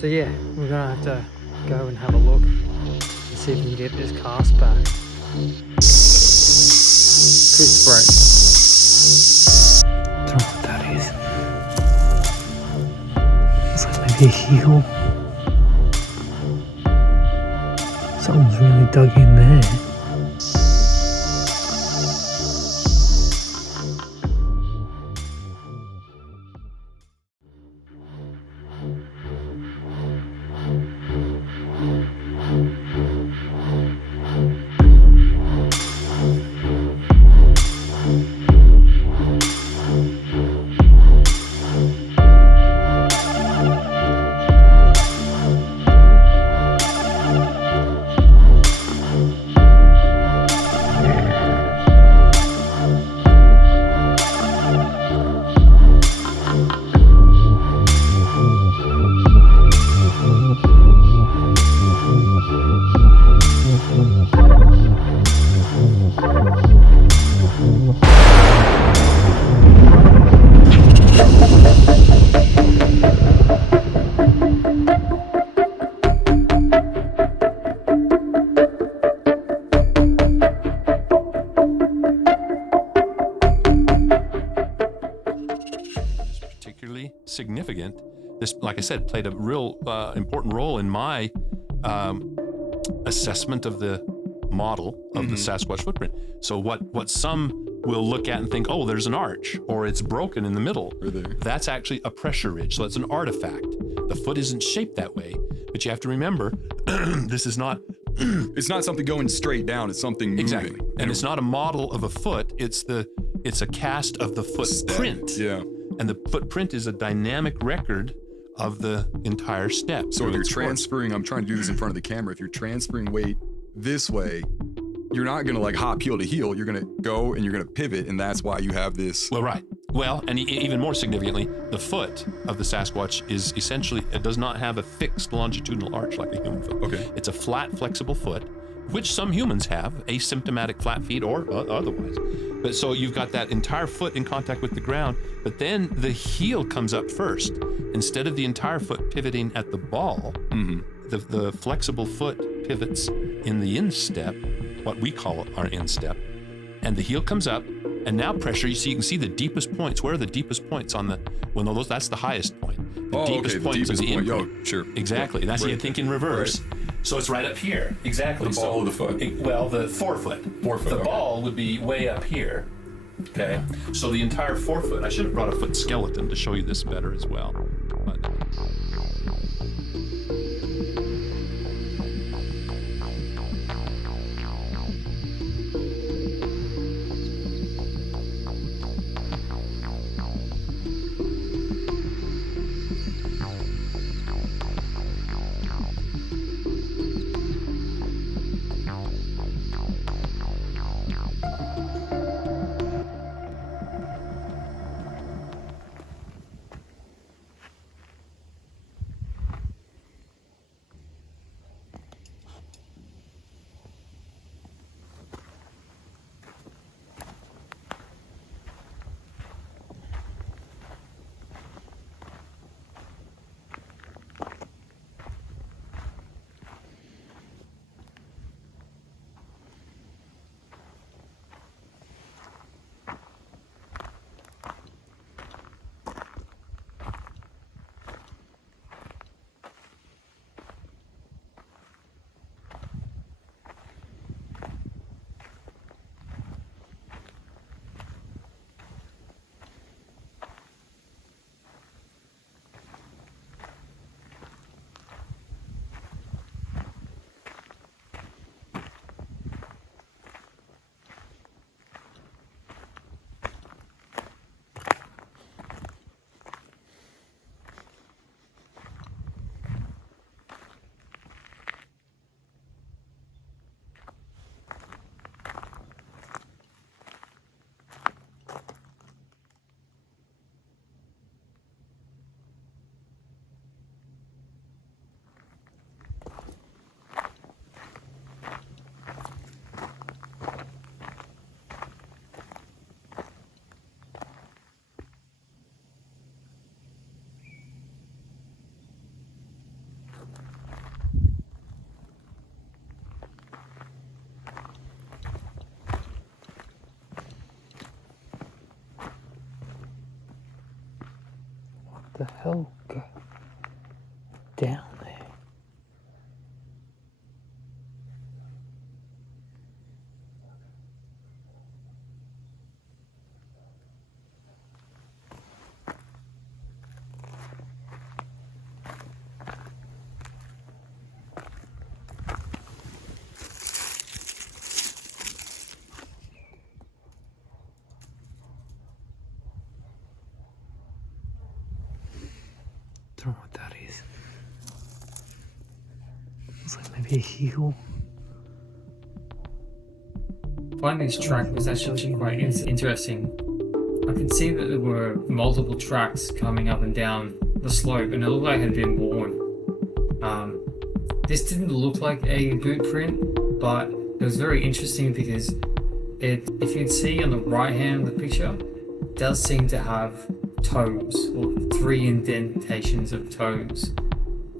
So yeah, we're gonna have to go and have a look and see if we can get this cast back. Tooth break. Don't know what that is. Looks like maybe a heel. Someone's really dug in there. Significant. This, like I said, played a real important role in my assessment of the model of the Sasquatch footprint. So what some will look at and think, oh, there's an arch or it's broken in the middle. That's actually a pressure ridge. So it's an artifact. The foot isn't shaped that way, but you have to remember, this is not. It's not something going straight down. It's something moving. Exactly, and it's not a model of a foot. It's a cast of the footprint. Yeah. And the footprint is a dynamic record of the entire step. So if you're transferring, I'm trying to do this in front of the camera, if you're transferring weight this way, you're not gonna like hop heel to heel, you're gonna go and you're gonna pivot, and that's why you have this. Well, right. Well, and even more significantly, the foot of the Sasquatch is essentially, it does not have a fixed longitudinal arch like a human foot. Okay. It's a flat, flexible foot, which some humans have, asymptomatic flat feet or otherwise. But so you've got that entire foot in contact with the ground, but then the heel comes up first. Instead of the entire foot pivoting at the ball, the flexible foot pivots in the instep, what we call our instep, and the heel comes up, and now pressure, you can see the deepest points. Where are the deepest points on the, that's the highest point. The deepest points of the input. Sure. Exactly, and that's you think in reverse. Right. So it's right up here, exactly. The ball of the foot. The forefoot. The ball would be way up here, okay? So the entire forefoot, I should have brought a foot skeleton to show you this better as well. But, the hell go down there? Don't know what that is. Looks like maybe a heel. Finding this track was actually quite interesting. I could see that there were multiple tracks coming up and down the slope, and it looked like it had been worn. This didn't look like a boot print, but it was very interesting because if you'd see on the right hand of the picture, it does seem to have toes, or 3 indentations of toes,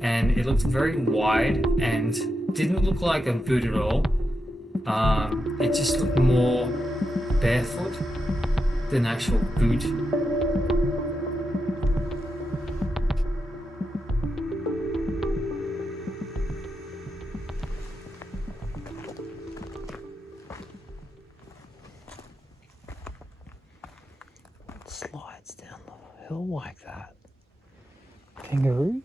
and it looked very wide and didn't look like a boot at all. It just looked more barefoot than actual boot. It slides down the hill like that. Kangaroos?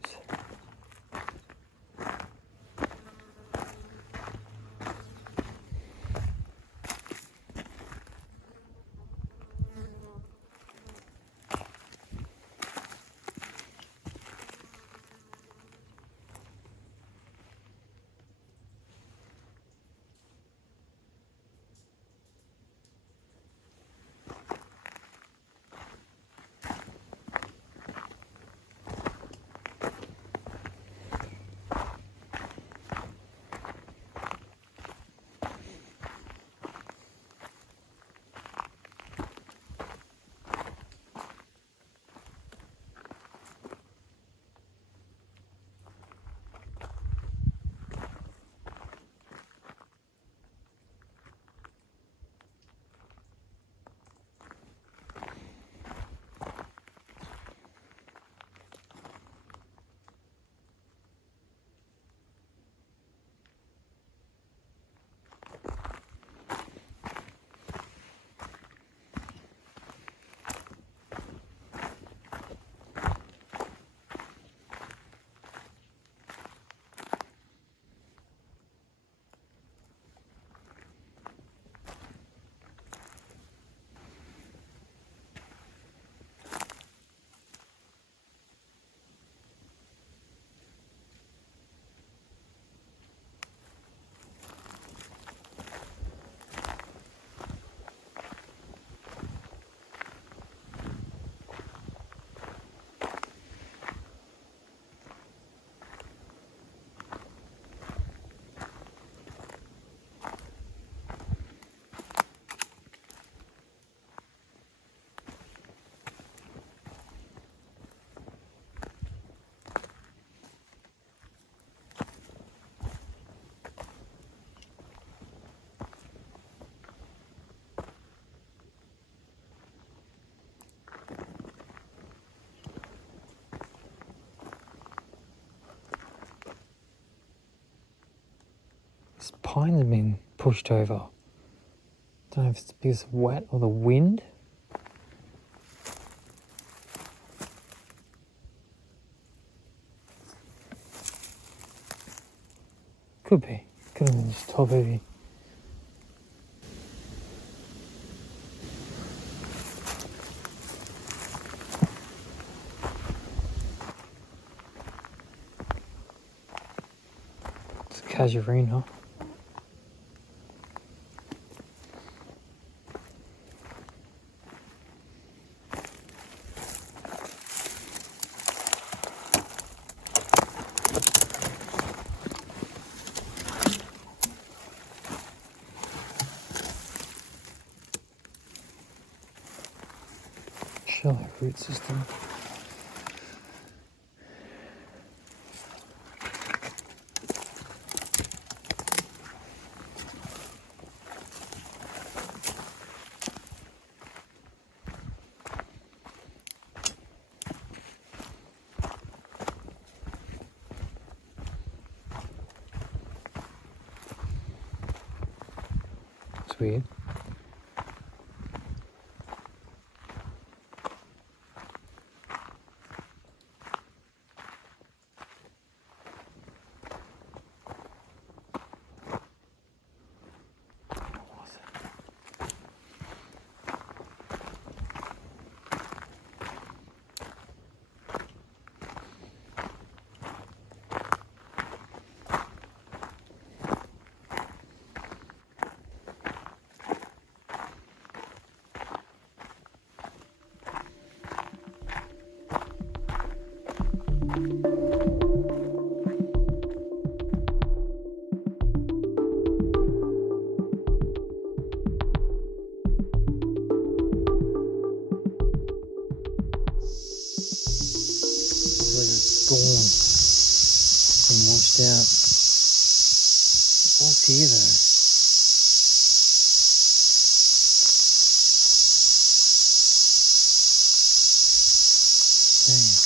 This pine's been pushed over. Don't know if it's because of wet or the wind. Could be. Could have been just top heavy. It's a casuarina. Shallow root system. That's weird. Gone. Been washed out. What's here though? Damn.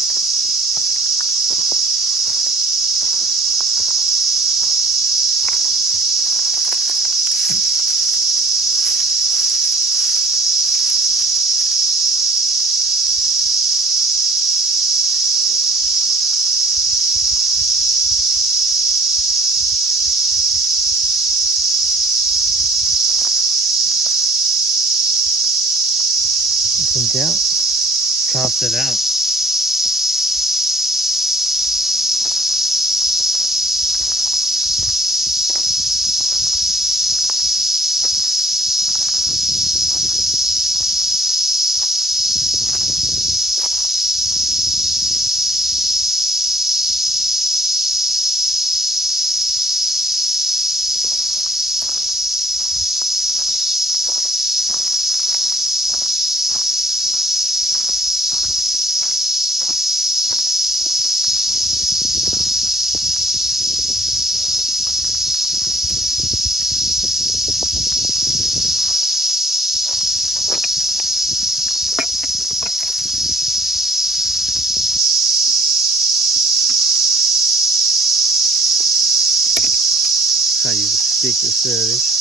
If in doubt, cast it out. Try to use a stick to stir this.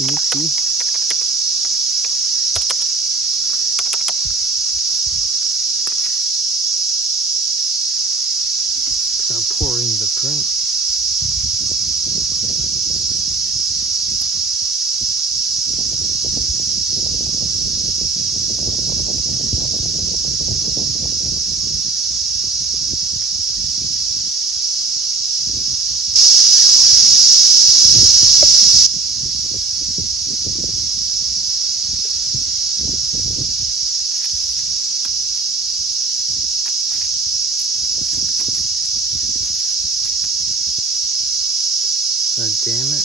See. I'm pouring the print. God damn it.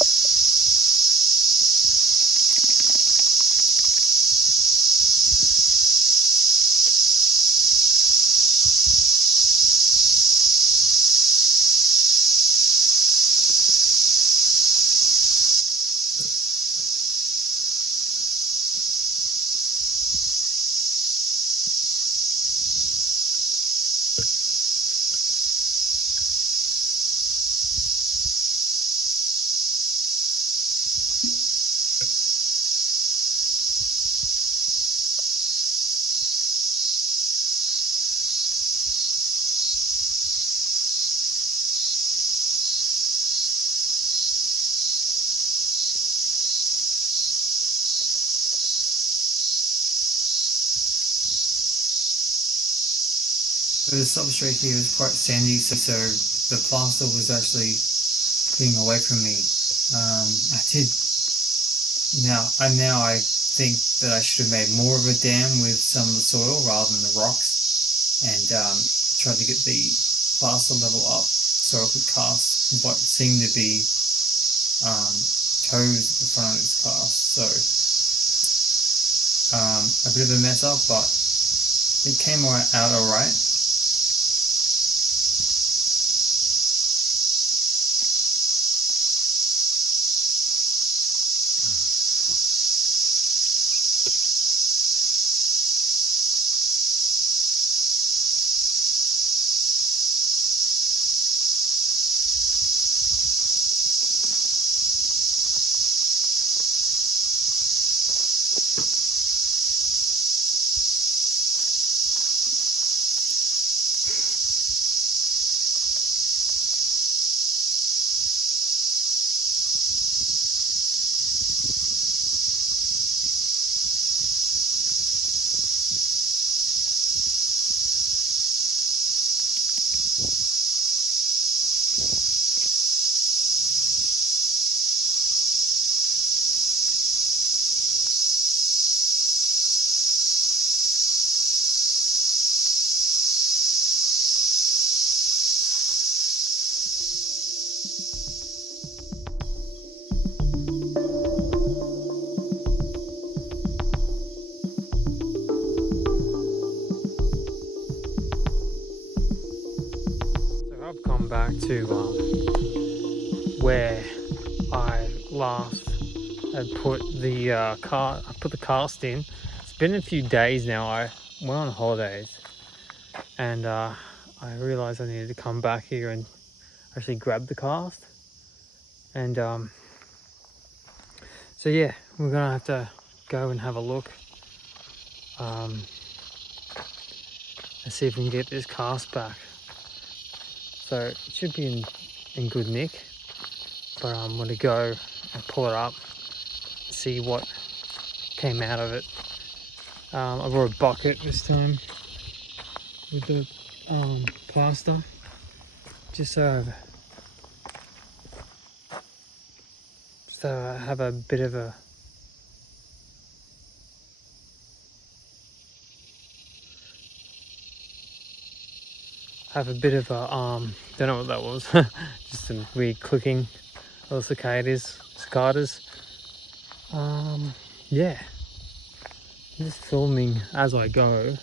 The substrate here is quite sandy, so the plaster was actually getting away from me. I did. Now I think that I should have made more of a dam with some of the soil rather than the rocks, and tried to get the plaster level up so I could cast what seemed to be toes at the front of this cast. So a bit of a mess up, but it came out alright. So I've come back to where I last had put the I put the cast in. It's been a few days now. I went on holidays, and I realized I needed to come back here and actually grab the cast. And so yeah, we're gonna have to go and have a look and see if we can get this cast back. So it should be in good nick, but I'm gonna go and pull it up, see what came out of it. I brought a bucket this time with the plaster, just so I have a bit of a don't know what that was. Just some weird clicking of cicadas. Yeah, just filming as I go.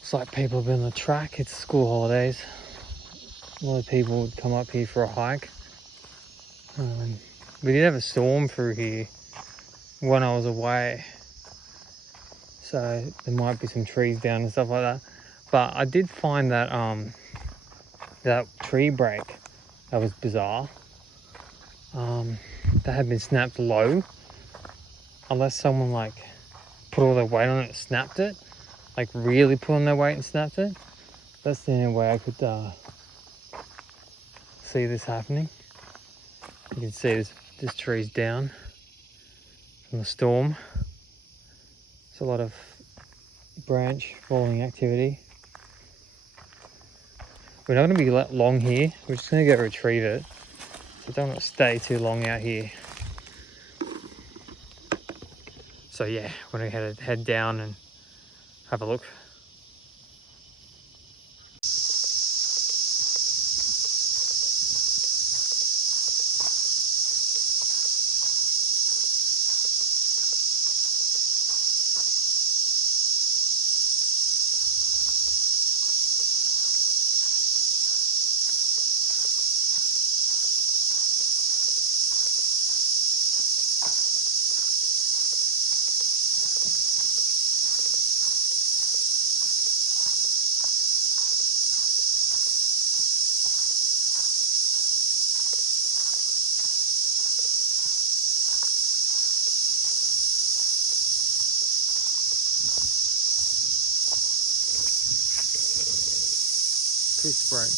It's like people have been on the track. It's school holidays. A lot of people would come up here for a hike. We did have a storm through here when I was away, so there might be some trees down and stuff like that. But I did find that that tree break, that was bizarre. That had been snapped low, unless someone like put all their weight on it and snapped it, like really put on their weight and snapped it. That's the only way I could see this happening. You can see this tree's down from the storm. There's a lot of branch falling activity. We're not going to be long here. We're just going to go retrieve it. So don't want to stay too long out here. So yeah, we're going to head down and have a look. Fish spray.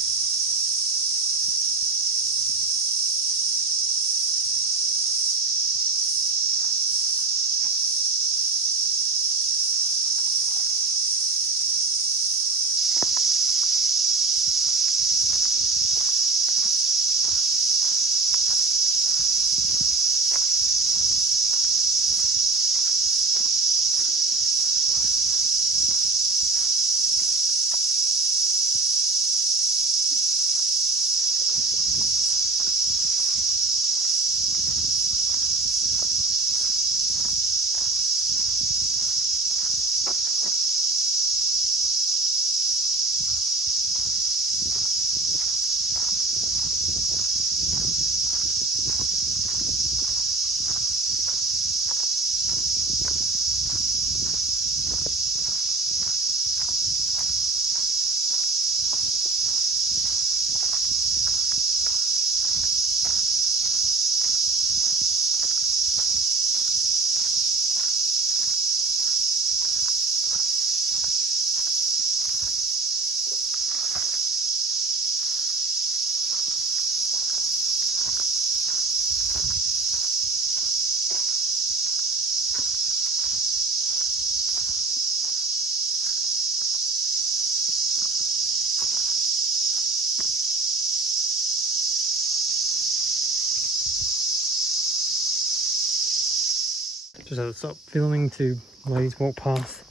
Just had to stop filming to ladies walk past,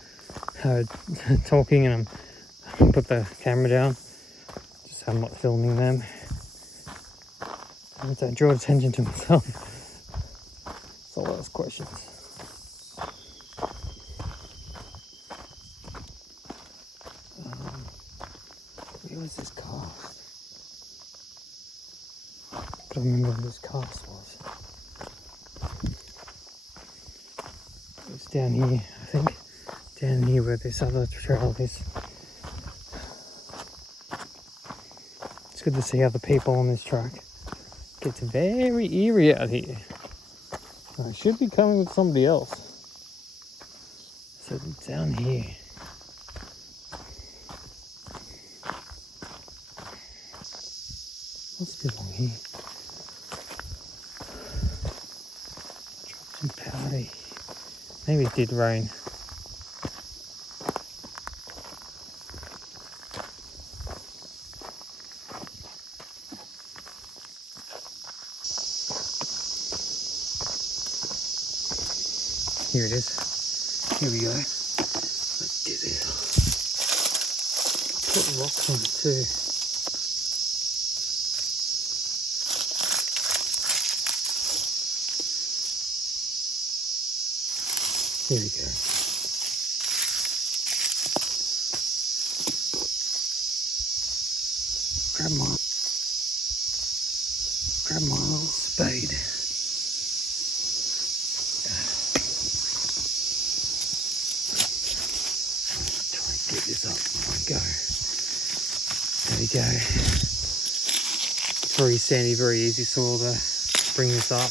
talking, and I put the camera down. Just I'm not filming them. And so I draw attention to myself. So I'll ask questions. Where was this cast? I don't remember where this cast was. It's down here, I think. Down here where this other trail is. It's good to see other people on this track. It gets very eerie out here. I should be coming with somebody else. So down here. Must be along here. Dropped some powder. Maybe it did rain. Here it is. Here we go. Let's get it. Put rocks on it too. Here we go. Grab my little spade. Try and get this up before I go. There we go. It's very sandy, very easy soil to bring this up.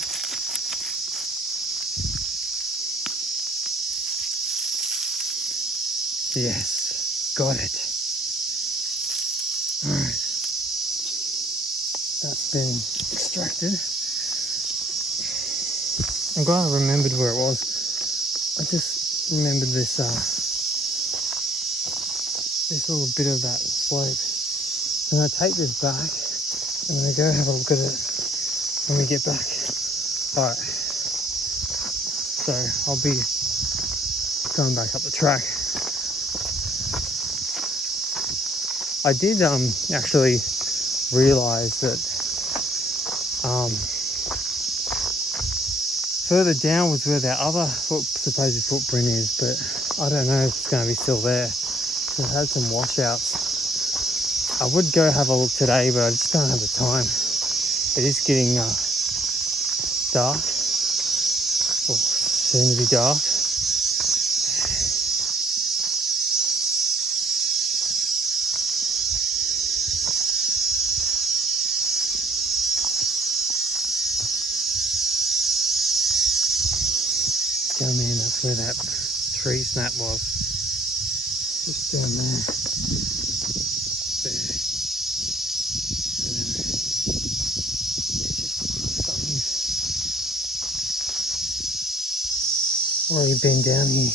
Yes, got it. Alright. That's been extracted. I'm glad I remembered where it was. I just remembered this little bit of that slope. I'm going to take this back. I'm going to go have a look at it when we get back. Alright. So I'll be going back up the track. I did actually realise that further down was where that other supposed footprint is, but I don't know if it's going to be still there. So it had some washouts. I would go have a look today, but I just don't have the time. It is getting dark, or soon to be dark. Down there, that's where that tree snap was. Just down there. There. And then it just something's already been down here.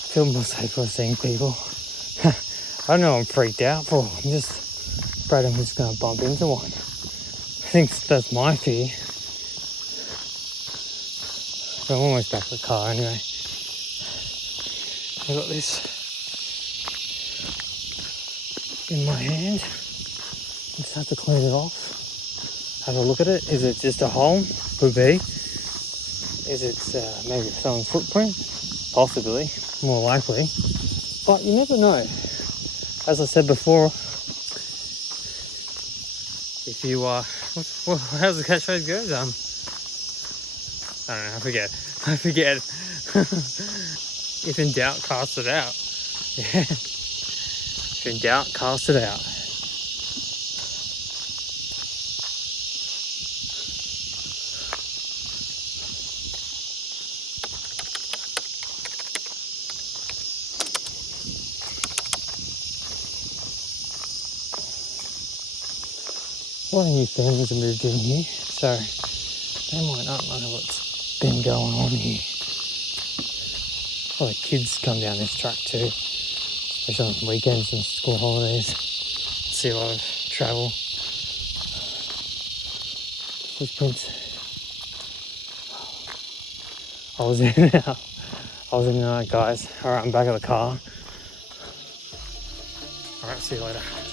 I feel more safer seeing people. I don't know what I'm freaked out for. I'm just afraid I'm just going to bump into one. I think that's my fear. I'm almost back to the car anyway. I've got this in my hand. I just have to clean it off. Have a look at it. Is it just a hole? Could be. Is it maybe someone's footprint? Possibly. More likely. But you never know. As I said before, if you how's the catchphrase goes? I don't know, I forget. If in doubt, cast it out. Yeah. If in doubt, cast it out. A lot of new families have moved in here, so they might not know what's been going on here. A lot of kids come down this track too, especially on weekends and school holidays. See a lot of travel. Footprints. I was in and out. I was in and out, guys. Alright, I'm back at the car. Alright, see you later.